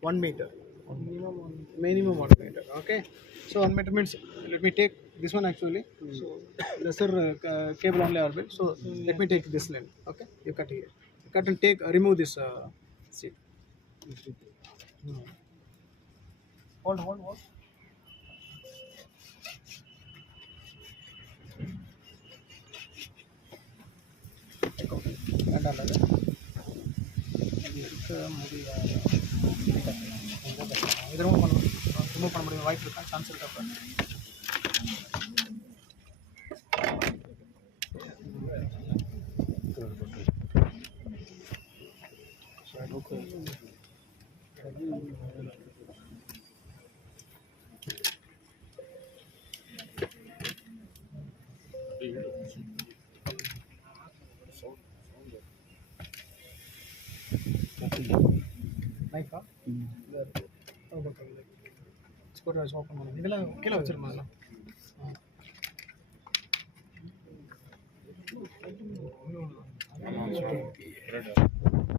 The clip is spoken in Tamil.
1 meter. Minimum 1 meter. Okay. So 1 meter means, let me take this one actually. So lesser cable only available. So let me take this length. Okay. You cut here. You cut and take remove this seat. Hmm. Hold. வேண்டாம் இதுக்கு முடியாது. இது ரிமூவ் பண்ண முடியும் வாய்ப்பு இருக்கா? சான்ஸ் இருக்கா? நைஃபா ஸ்கூட்டர் வச்சு ஓப்பன் பண்ணுங்க. இதெல்லாம் கீழே வச்சிருமா அதெல்லாம்